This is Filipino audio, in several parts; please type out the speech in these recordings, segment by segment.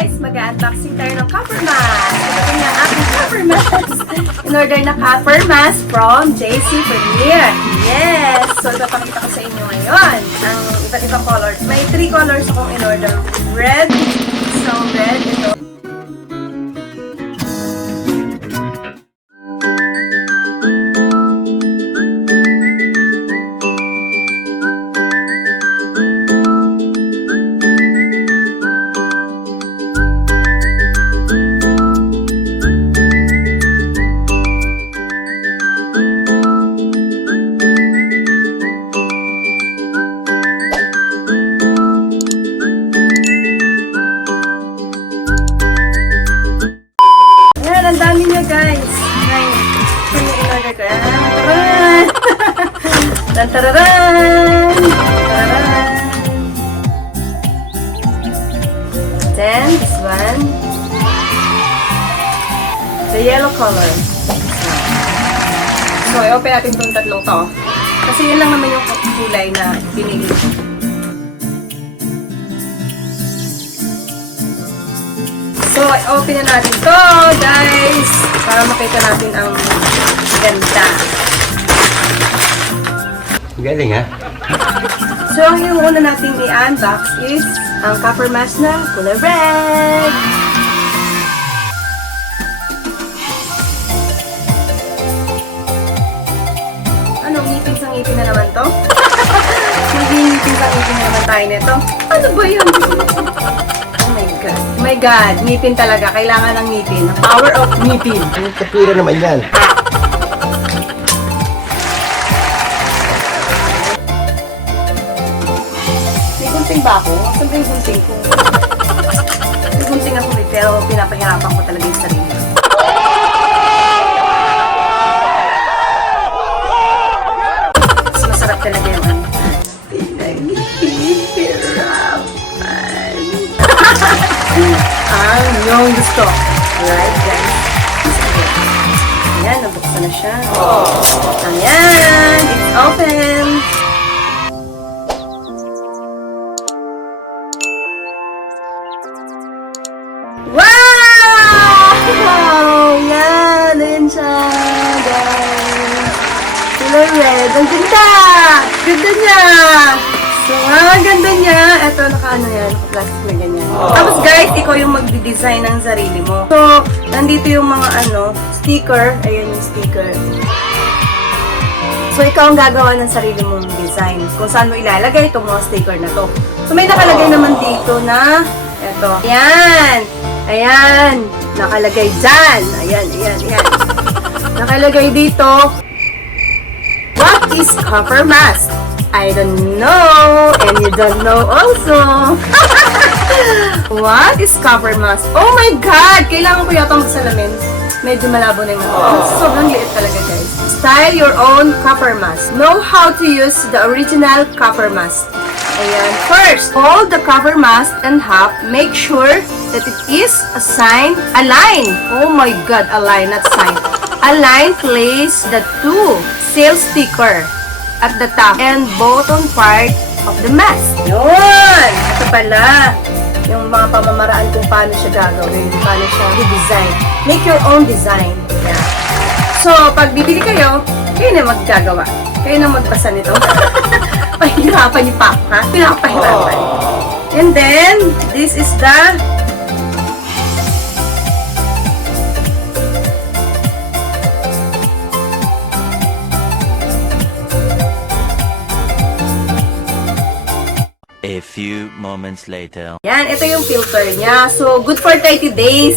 guys, mag-unboxing tayo ng copper mask. Ito yung aking copper mask. In-order na copper mask from JC Premier. Yes! So, ipapakita ko sa inyo ngayon ang iba't ibang colors. May 3 colors akong in-order. Red, so red, ito. Ang dami niya, guys. Ngayon, kung in-order ko. Tantararan! Then, this one. The yellow color. So, i-open natin itong tatlong to. Kasi yun lang naman yung kulay na pinili ko. So, i-open na natin to, guys, para makita natin ang ganda. Galing, ha? So, yung una natin i-unbox is ang copper mask na kulay red. Ano, ngipin-sang-ngipin na naman to? Ngipin-sang-ngipin na naman tayo nito. Ano ba yun? Oh my God, ngipin talaga. Kailangan ng ngipin. The power of ngipin. Kapira naman yan. May gunting ba ako? Saan ba yung gunting ko? May gunting ako pero pinapahirapan ko talaga yung sarili. Mas masarap talaga yung ano. Pinaghihirapan. Yung gusto. Right, guys? Ayan, nabuksan na siya. Ayan, it's open. Wow! Yan, ayan siya, guys. Kulay red. Ang ganda! Ganda niya! So, ang ganda niya. Ito, naka-ano yan. Naka-plastic na ganyan. Tapos, guys, ikaw yung magdi-design ng sarili mo. So, nandito yung mga sticker. Ayan yung sticker. So, ikaw ang gagawa ng sarili mong design. Kung saan mo ilalagay itong mga sticker na to. So, may nakalagay naman dito na ito. Ayan! Ayan! Nakalagay dyan. Ayan, ayan, ayan. Nakalagay dito. What is copper mask? I don't know, and you don't know also. What is copper mask? Oh my God! Kailangan ko yata magsalamin. Medyo malabo na yung mga. Sobrang liit talaga, guys. Style your own copper mask. Know how to use the original copper mask. Ayan. First, hold the copper mask and half. Make sure that it is align. Oh my God, align, not sign. Align, place the two seal sticker at the top and bottom part of the mask. Yun! Ito pala yung mga pamamaraan kung paano siya gagawin, paano siya i-design. Make your own design. Yeah. So, pag bibili kayo, kayo na maggagawa. Kayo na magbasa nito. Pahirapan niyo pa, ha? Pinapahirapan. And then, this is the A few moments later. yan, ito yung filter niya. So, good for 30 days.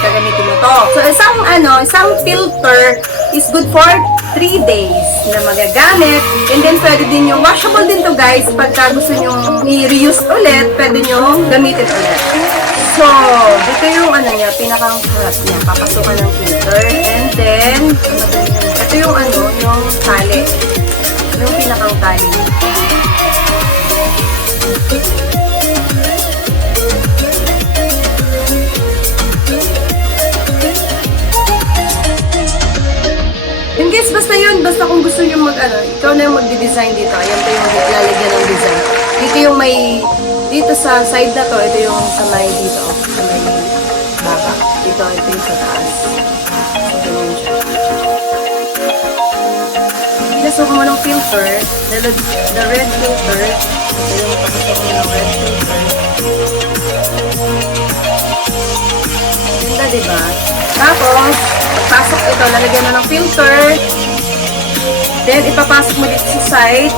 Gagamitin mo to. So, isang filter is good for 3 days na magagamit. And then, pwede din yung washable din to, guys. Pagka gusto nyo i-reuse ulit, pwede nyo gamitin ulit. So, dito yung niya, pinakang harap niya. Papasukan ng filter. And then, ito yung yung tali. Yung pinakang tali. Yun guys, basta yun. Basta kung gusto nyo ikaw na yung magdi-design dito. Ayan pa yung lalagyan ng design. Dito yung may Dito sa side na to, ito yung sa may dito, sa may baba. Ito yung sa taas. So, ganyan siya. Pinasukan mo ng filter, the red filter. Ito yung papasukan mo ng red filter. Ganda, diba? Tapos, pagpasok ito, lalagyan mo ng filter. Then, ipapasok mo dito sa side.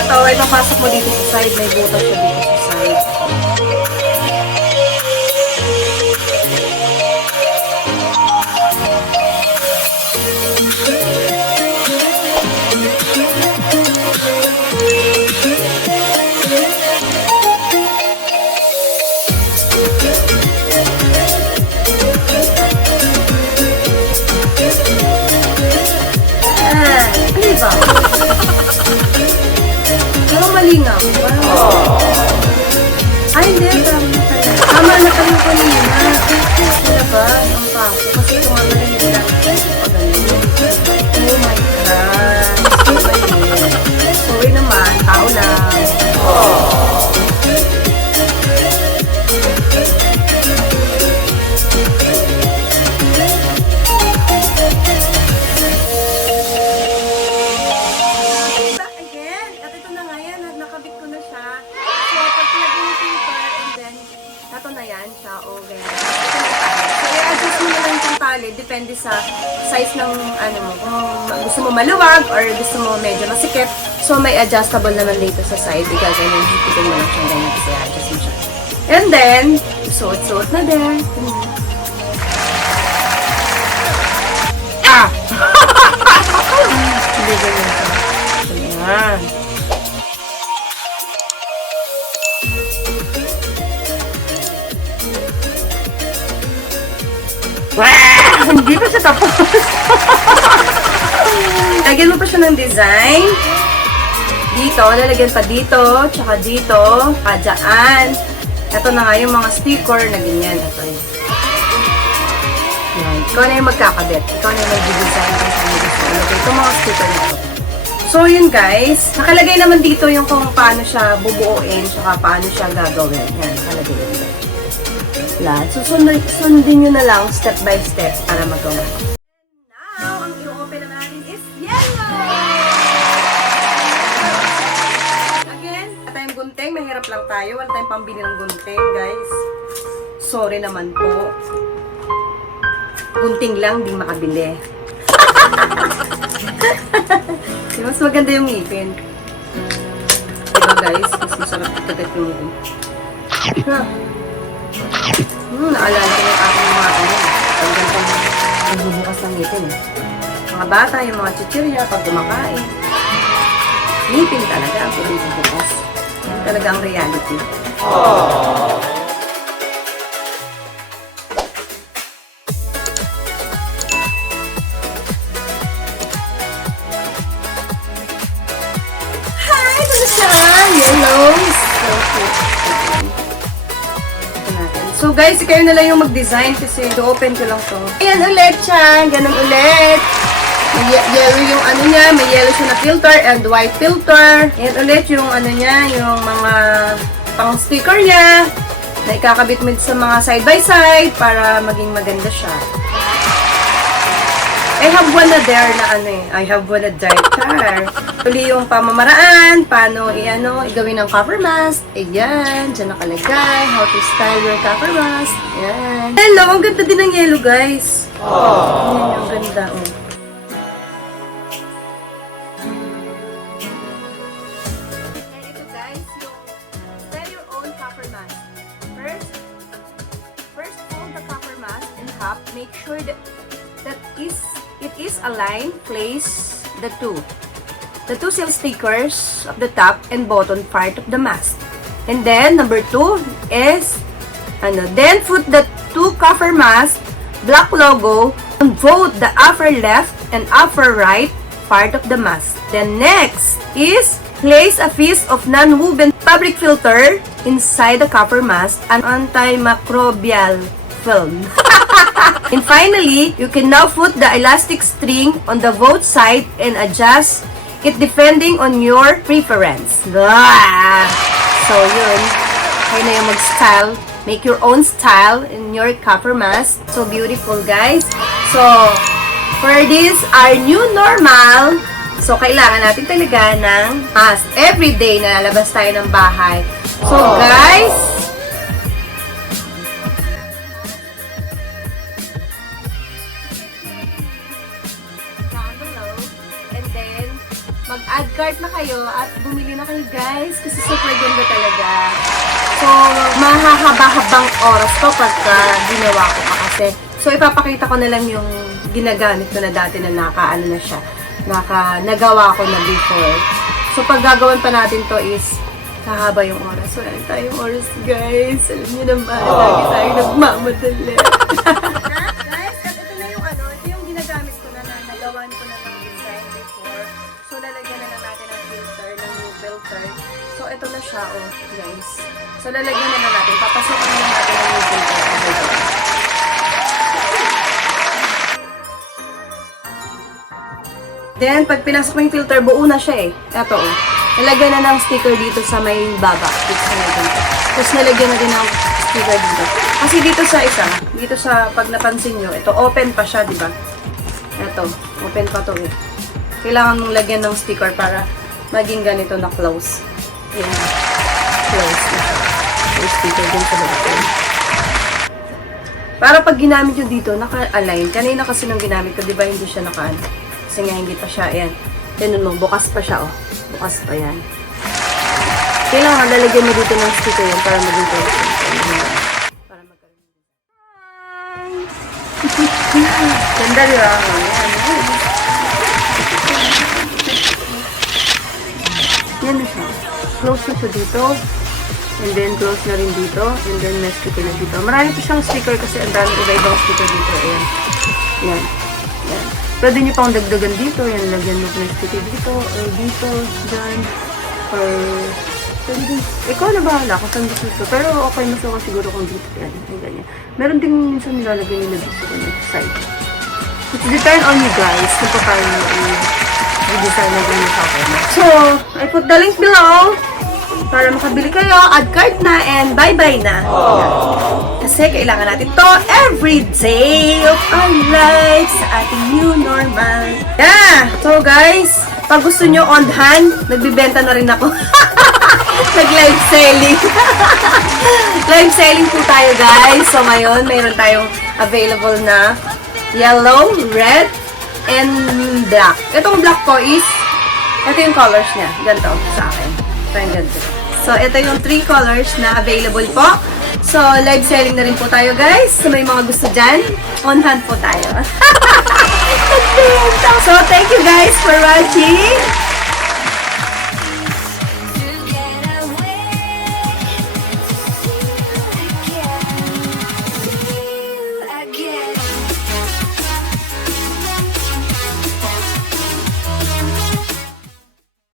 Ito, ipapasok mo dito sa side. May butas siya dito sa side. Diba? Parang malinaw. Ay, hindi. Tama na kami kanina. Labas ang paso. Kasi kung ano na yung oh my God. Sorry naman. Tao lang. Depende sa size ng ano mo. Kung gusto mo maluwag or gusto mo medyo masikip, so may adjustable naman dito sa side. Gagawin yung hipitin mo lang siyang ganyan kasi adjust mo siya. And then, suot-suot na din. Ah! Hindi ganyan siya. Ayan. Hindi pa siya tapos. Lagyan mo pa siya ng design. Dito, lalagyan pa dito, tsaka dito, dyan. Ito na nga yung mga sticker na ganyan. Ito yun. Yan. Ikaw na yung magkakabit. Ikaw na yung mag-design kung saan mo gusto ilagay itong mga sticker na ito. So yun guys, nakalagay naman dito yung kung paano siya bubuuin, tsaka paano siya gagawin. Yan, nakalagay yun. So, sundin nyo na lang step by step para magawa. And now, ang i-open na natin is yellow! Again, wala tayong gunting. Mahirap lang tayo. Wala tayong pambili ng gunting, guys. Sorry naman po. Gunting lang, di makabili. Mas maganda yung ngipin. Diba, guys? Mas masarap itagat yung ngipin. Naalala ko yung aking mga pag gantong nagbubukas ng ngipin. Mga bata, yung mga chichirya, pag kumakain. Ngipin talaga ang pinagbubukas. Yan talaga ang reality. Hi! Ito na siya! Yellow! So cute. So guys, kayo na lang yung mag-design kasi do-open ko lang to. Ayan ulit siya, ganun ulit. May yellow yung ano niya, may yellow siya na filter and white filter. Ayan ulit yung ano niya, yung mga pang sticker niya na ikakabit mo sa mga side by side para maging maganda siya. I have one na there na ano eh. I have one na there. Char. Uli yung pamamaraan, paano igawin ang cover mask. Ayan, dyan nakalagay. How to style your cover mask. Ayan. Hello, ang ganda din ng yellow, guys. Ayan, ang ganda. Oh. Ito, guys, yung style your own cover mask. First fold the cover mask in half. Make sure that it is aligned. Place the two seal stickers of the top and bottom part of the mask. And then number 2 is then put the two cover mask black logo on both the upper left and upper right part of the mask. Then next is place a piece of non-woven fabric filter inside the cover mask and antimicrobial film. And finally, you can now put the elastic string on the both side and adjust it depending on your preference. So, yun. Kayo na yung mag-style. Make your own style in your copper mask. So beautiful, guys. So, for this, our new normal. So, kailangan natin talaga ng mask. Every day na lalabas tayo ng bahay. So, guys, down below. And then, mag-add cart na kayo at bumili na kayo, guys. Kasi super ganda talaga. So, mahahaba-habang oras to pagka ginawa ko pa kasi. So, ipapakita ko na lang yung ginagamit ko na dati na nakaano na siya. Nagawa ko na before. So, pag gagawin pa natin to is kahaba yung oras. So, ano tayong oras, guys? Alam niyo naman, lagi tayo nagmamadali. Guys, at ito na yung ito yung ginagamit ko na nagawan ko na ng design before. So, lalagyan na lang natin ng filter, ng new filter. So, ito na siya, guys. So, lalagyan na lang natin. Papasukin na natin ang new filter. Then, pag pinasok mo yung filter, buo na siya Ito, nalagyan na ng sticker dito sa may baba. Tapos, nalagyan na din ng sticker dito. Kasi dito sa isa, dito sa, pag napansin nyo, ito, open pa siya, diba? Ito, open pa to Kailangan mong lagyan ng sticker para maging ganito na close. Yan. Close na siya. May sticker din sa baba. Para pag ginamit nyo dito, naka-align. Kanina kasi nung ginamit ko, diba, hindi siya naka-align. Kasi nga hindi pa siya, ayan. Tignan mo, bukas pa siya, Bukas pa yan. Kailangan lalagyan mo dito ng sticker yan para maging close. Para magkaroon. Ganda, di ba? Yan na siya. Close na siya dito. And then, close na rin dito. And then, may sticker na dito. Marami pa siyang sticker kasi ang dami iba-ibang sticker dito. Ayan. Yan. Yan. Pwede nyo pang dagdagan dito. Yan, lagyan mo ng sticker dito. Or dito. Dyan. Or, pwede din. Ikaw na bahala kung saan gusto. Pero okay, mas okay siguro kung dito. Yan. Ganyan. Meron din minsan nilalagay nila dito sa side. It's depend on you guys. Kung paano i-design na ganyan sa akin. So, I put the link below. Para makabili kayo, add cart na, and bye-bye na. Kasi kailangan natin to every day of our lives sa ating new normal. Yeah! So guys, pag gusto nyo on hand, nagbibenta na rin ako. Nag-live selling. Live selling po tayo, guys. So ngayon, mayroon tayong available na yellow, red, and black. Itong black ko is, ito yung colors niya. Ganito sa akin. Ito yung ganito. So, ito yung 3 colors na available po. So, live selling na rin po tayo, guys. So, may mga gusto dyan, on hand po tayo. So, thank you guys for watching.